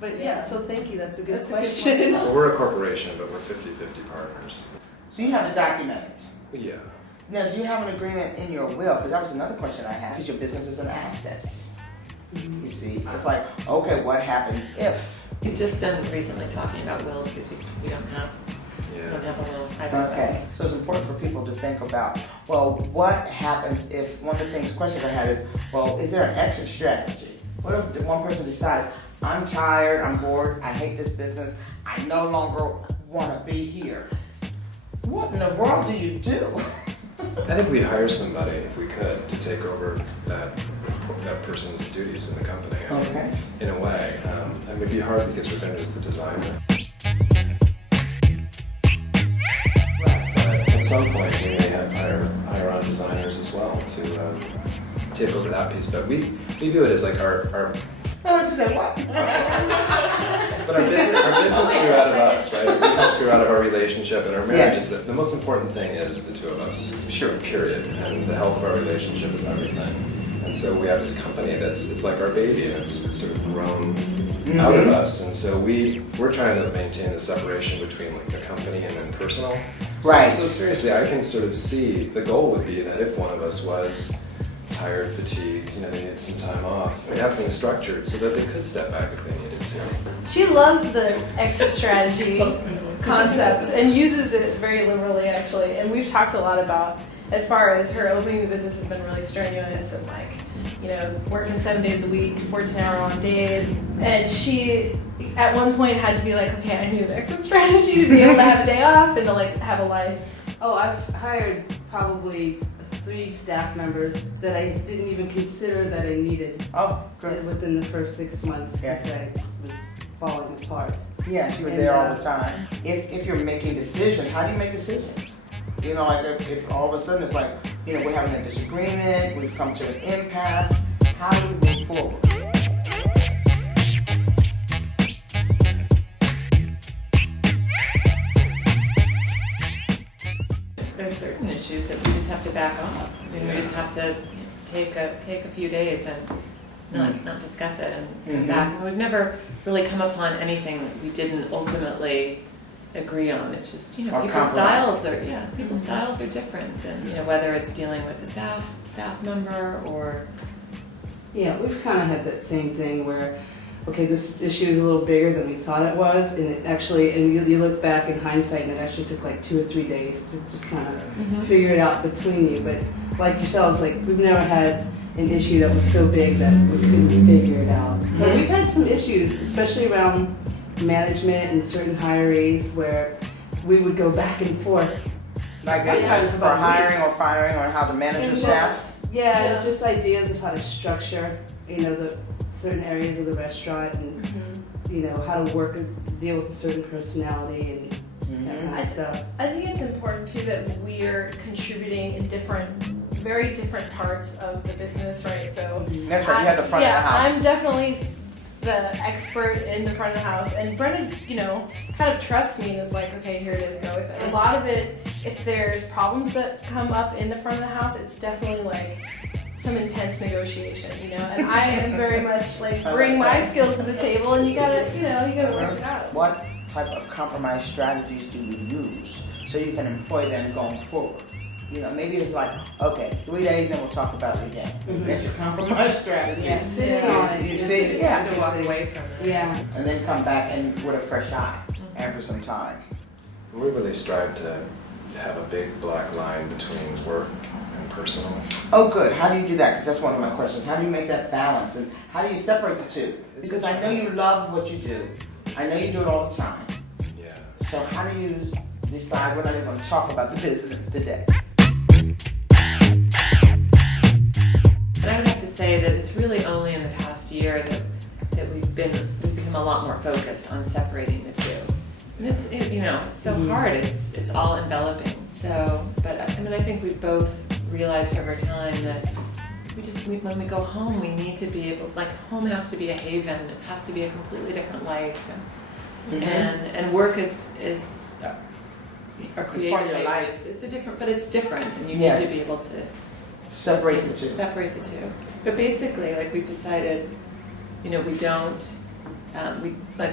But yeah, so thank you, that's a good That's a good question. point. Well, we're a corporation, but we're 50-50 partners. So you have to document it. Yeah. Now, do you have an agreement in your will? Because that was another question I had. Because your business is an asset. You see, it's like, okay, what happens if? We've just been recently talking about wills because we don't have a will either of Okay, us. so it's important for people to think about, well, what happens if, one of the questions I had is, well, is there an exit strategy? What if the one person decides, I'm tired, I'm bored, I hate this business, I no longer want to be here? What in the world do you do? I think we'd hire somebody if we could to take over that person's duties in the company. I mean, Okay. in a way, and it'd be hard because we're just the designer. But at some point, we may have hire on designers as well to take over that piece. But we view it as like our Oh, she said what? but our business grew out of us, right? Our business grew out of our relationship, and our marriage Yes. is the most important thing is the two of us. Sure. Period. And the health of our relationship is everything. And so we have this company it's like our baby, and it's sort of grown out of us. And so we're trying to maintain the separation between like the company and then personal. Right. So seriously, I can sort of see the goal would be that if one of us was tired, fatigued, they needed some time off, we have things structured so that they could step back if they needed to. She loves the exit strategy concept and uses it very liberally, actually. And we've talked a lot about, as far as her opening the business has been really strenuous and working 7 days a week, 14-hour-long days. And she, at one point, had to be like, okay, I need an exit strategy to be able to have a day off and to have a life. Oh, I've hired probably 3 staff members that I didn't even consider that I needed Oh, good. within the first 6 months because Yeah. I was falling apart. Yeah, you were And, there all the time. If you're making decisions, how do you make decisions? Like if all of a sudden it's like, we're having a disagreement, we've come to an impasse, how do we move forward? There's certain issues that we just have to back off. We just have to take a few days and not discuss it and come back. And we've never really come upon anything that we didn't ultimately agree on. It's just Or people's compromise. styles are different, and whether it's dealing with a staff member or Yeah, we've kind of had that same thing where, okay, this issue is a little bigger than we thought it was, and it actually, and you look back in hindsight, and it actually took like 2 or 3 days to just kind of figure it out between you. But like yourselves, we've never had an issue that was so big that we couldn't figure it out. But we've had some issues, especially around management and certain hirees, where we would go back and forth. Like One time for about hiring or firing or how to manage your And staff? Yeah, just ideas of how to structure, the certain areas of the restaurant, and how to work and deal with a certain personality and that kind of stuff. I think it's important too that we're contributing in very different parts of the business, right? So That's right, you have the front of the house. I'm definitely the expert in the front of the house, and Brenda, kind of trusts me and is like, okay, here it is, go with it. A lot of it, if there's problems that come up in the front of the house, it's definitely some intense negotiation, and I am very much bring my skills to the table, and you gotta work it out. What type of compromise strategies do you use so you can employ them going forward? Maybe it's like, okay, 3 days and we'll talk about it again. That's your compromise strategy. Yeah, sitting on it. You see, just yeah. have to walk away from it. Yeah. And then come back and with a fresh eye after some time. We really strive to have a big black line between work and personal. Oh, good. How do you do that? Because that's one of my questions. How do you make that balance? And how do you separate the two? Because I know you love what you do. I know you do it all the time. Yeah. So how do you decide we're not even going to talk about the business today? And I would have to say that it's really only in the past year that we've become a lot more focused on separating the two. And it's so hard. It's all enveloping. So, but I think we've both realized over time that when we go home, we need to be able, home has to be a haven. It has to be a completely different life, and work is our creative part of your life. life. It's a different, but it's different, and you Yes. need to be able to Separate the two. Separate the two. But basically, we've decided, we don't like